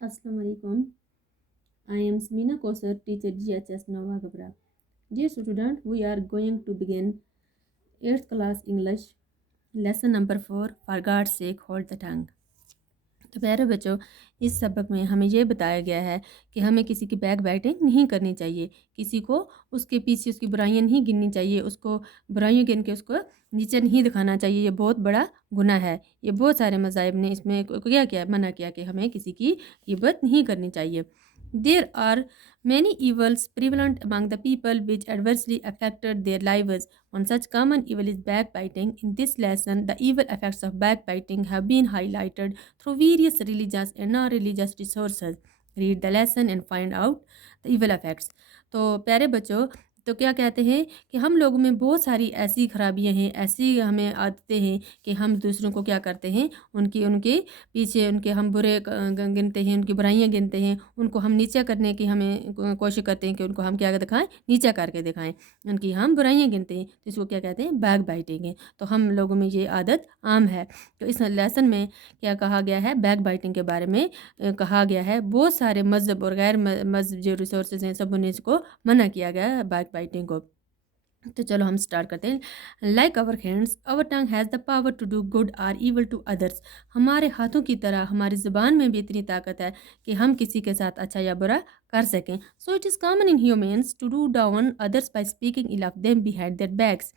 Assalamu alaikum. I am Smina Kosar, teacher GHS Nova Gabra. Dear student, we are going to begin 8th class English lesson number 4 For God's sake hold the tongue. تو پیارے بچوں، اس سبق میں ہمیں یہ بتایا گیا ہے کہ ہمیں کسی کی بیک بائٹنگ نہیں کرنی چاہیے، کسی کو اس کے پیچھے اس کی برائیاں نہیں گننی چاہیے، اس کو برائیاں گن کے اس کو نیچے نہیں دکھانا چاہیے، یہ بہت بڑا گناہ ہے۔ یہ بہت سارے مذاہب نے اس میں کیا منع کیا کہ ہمیں کسی کی غیبت نہیں کرنی چاہیے۔ There are many evils prevalent among the people which adversely affected their lives. One such common evil is backbiting. In this lesson, the evil effects of backbiting have been highlighted through various religious and non-religious resources. Read the lesson and find out the evil effects. تو پیارے بچوں، تو کیا کہتے ہیں کہ ہم لوگوں میں بہت ساری ایسی خرابیاں ہیں، ایسی ہمیں عادتیں ہیں کہ ہم دوسروں کو کیا کرتے ہیں، ان کے پیچھے ان کے ہم برے گنتے ہیں، ان کی برائیاں گنتے ہیں، ان کو ہم نیچا کرنے کی ہمیں کوشش کرتے ہیں کہ ان کو ہم کیا دکھائیں، نیچا کر کے دکھائیں، ان کی ہم برائیاں گنتے ہیں، تو اس کو کیا کہتے ہیں، بیک بائٹنگ ہے۔ تو ہم لوگوں میں یہ عادت عام ہے۔ تو اس لیسن میں کیا کہا گیا ہے، بیک بائٹنگ کے بارے میں کہا گیا ہے۔ بہت سارے مذہب اور غیر مذہب جو ریسورسز ہیں سب نے اس کو منع کیا گیا ہے، بیک بائٹنگ کو۔ تو چلو ہم سٹارٹ کرتے ہیں۔ Like our hands our tongue has the power to do good or evil to others. ہمارے ہاتھوں کی طرح ہماری زبان میں بھی اتنی طاقت ہے کہ ہم کسی کے ساتھ اچھا یا برا کر سکیں۔ So it is common in humans to do down others by speaking ill of them behind their backs.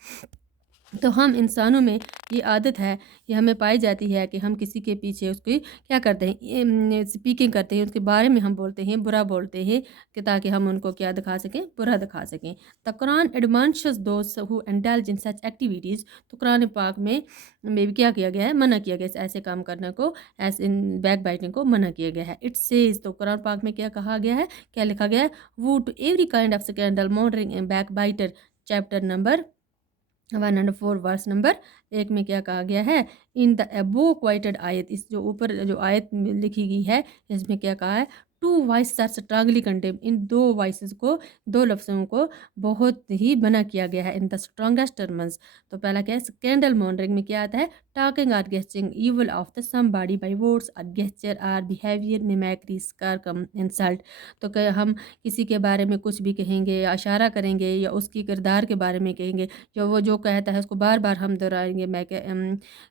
تو ہم انسانوں میں یہ عادت ہے، یہ ہمیں پائی جاتی ہے کہ ہم کسی کے پیچھے اس کی کیا کرتے ہیں، اسپیکنگ کرتے ہیں، اس کے بارے میں ہم بولتے ہیں، برا بولتے ہیں کہ تاکہ ہم ان کو کیا دکھا سکیں، برا دکھا سکیں۔ The Quran admonishes those who indulge in such activities۔ تو قرآن پاک میں بھی کیا کیا گیا ہے، منع کیا گیا ہے ایسے کام کرنے کو، ایسے بیک بائٹنگ کو منع کیا گیا ہے۔ It says، تو قرآن پاک میں کیا کہا گیا ہے، کیا لکھا گیا ہے، woe to every kind of scandal mongering and backbiter۔ Chapter number 104 verse number 1 میں کیا کہا گیا ہے، ان دا ابو کوائٹڈ آیت، اس جو اوپر جو آیت لکھی گئی ہے اس میں کیا کہا ہے، two voices are strongly condemn. ان دو وائسز کو، دو لفظوں کو بہت ہی منع کیا گیا ہے، ان دا اسٹرانگسٹ ٹرمز۔ تو پہلا کیا ہے، اسکینڈل مونڈرنگ میں کیا آتا ہے، talking or casting evil of the somebody by words or gesture or behaviour mimicry sarcasm insult. تو کہ ہم کسی کے بارے میں کچھ بھی کہیں گے یا اشارہ کریں گے یا اس کی کردار کے بارے میں کہیں گے، جو وہ جو کہتا ہے اس کو بار بار ہم دہرائیں گے، میں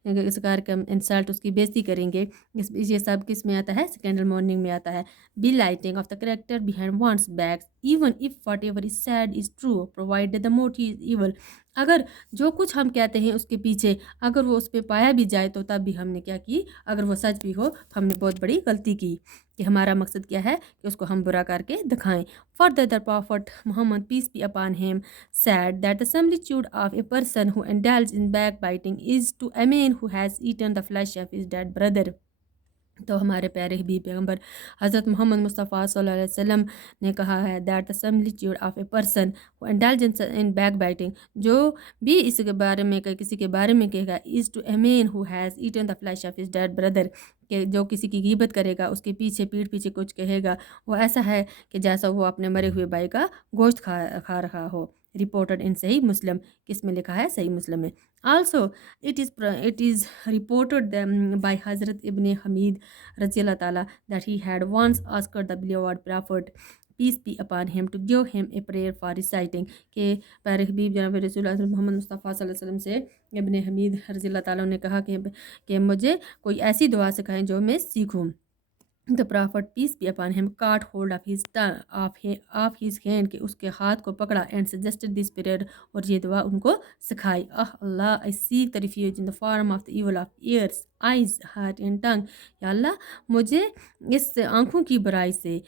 اس کارکم انسلٹ، اس کی بےزتی کریں گے۔ یہ سب کس میں آتا ہے، سیکنڈل مارننگ میں آتا ہے۔ Belittling of the character behind one's backs even if whatever is said is true provided the motive is evil. اگر جو کچھ ہم کہتے ہیں اس کے پیچھے اگر وہ اس پہ پایا بھی جائے تو تب بھی ہم نے کیا کی، اگر وہ سچ بھی ہو تو ہم نے بہت بڑی غلطی کی، کہ ہمارا مقصد کیا ہے کہ اس کو ہم برا کر کے دکھائیں۔ Further, the Prophet Muhammad, peace be upon him, said that the similitude of a person who indulges in backbiting is to a man who has eaten the flesh of his dead brother۔ تو ہمارے پیارے حبیب پیغمبر حضرت محمد مصطفیٰ صلی اللہ علیہ وسلم نے کہا ہے that the similitude of a person who indulges in backbiting، جو بھی اس کے بارے میں کسی کے بارے میں کہے گا، is to a man who has eaten the flesh of his dead brother، کہ جو کسی کی غیبت کرے گا، اس کے پیچھے پیٹھ پیچھے کچھ کہے گا، وہ ایسا ہے کہ جیسا وہ اپنے مرے ہوئے بھائی کا گوشت کھا رہا ہو۔ رپورٹڈ ان صحیح مسلم، کس میں لکھا ہے، صحیح مسلم میں۔ Also it is reported by حضرت ابن حمید رضی اللہ تعالیٰ that he had once asked the beloved prophet peace be upon him to give him a prayer for reciting، کہ پیارے حبیب جناب رسول اللہ محمد مصطفیٰ صلی اللہ علیہ وسلم سے ابن حمید رضی اللہ تعالیٰ نے کہا کہ مجھے کوئی ایسی دعا سکھائیں جو میں سیکھوں۔ The prophet peace be upon him caught hold of his hand، کہ اس کے ہاتھ کو پکڑا and suggested this prayer، اور یہ دعا ان کو سکھائی۔ Allah, I seek the refuge in the form of the evil of ears, eyes, heart and tongue۔ یا اللہ، مجھے اس آنکھوں کی برائی سے،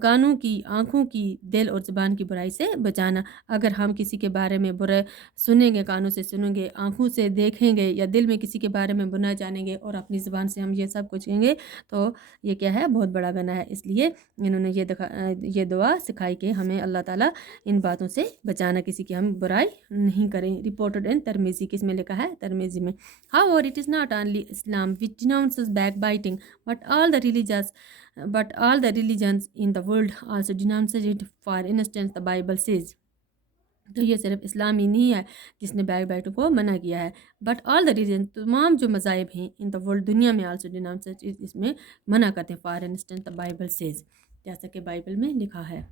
کانوں کی، آنکھوں کی، دل اور زبان کی برائی سے بچانا۔ اگر ہم کسی کے بارے میں برا سنیں گے، کانوں سے سنیں گے، آنکھوں سے دیکھیں گے، یا دل میں کسی کے بارے میں برا جانیں گے اور اپنی زبان سے ہم یہ سب کچھ کہیں گے تو یہ کیا ہے، بہت بڑا گناہ ہے۔ اس لیے انہوں نے یہ دعا سکھائی کہ ہمیں اللہ تعالیٰ ان باتوں سے بچانا، کسی کی ہم برائی نہیں کریں۔ رپورٹڈ ان ترمذی، کس میں لکھا ہے، ترمذی میں۔ However, it is not only Islam which denounces backbiting, but all the religions in the world also denounces it۔ For instance, the Bible says تو یہ صرف اسلام ہی نہیں ہے جس نے بیک بائٹنگ کو منع کیا ہے، بٹ آل دا ریجن، تمام جو مذاہب ہیں ان دا ورلڈ دنیا میں آلسو ڈیناؤنس اس میں منع کرتے ہیں. For instance the Bible says, جیسا کہ بائبل میں لکھا ہے.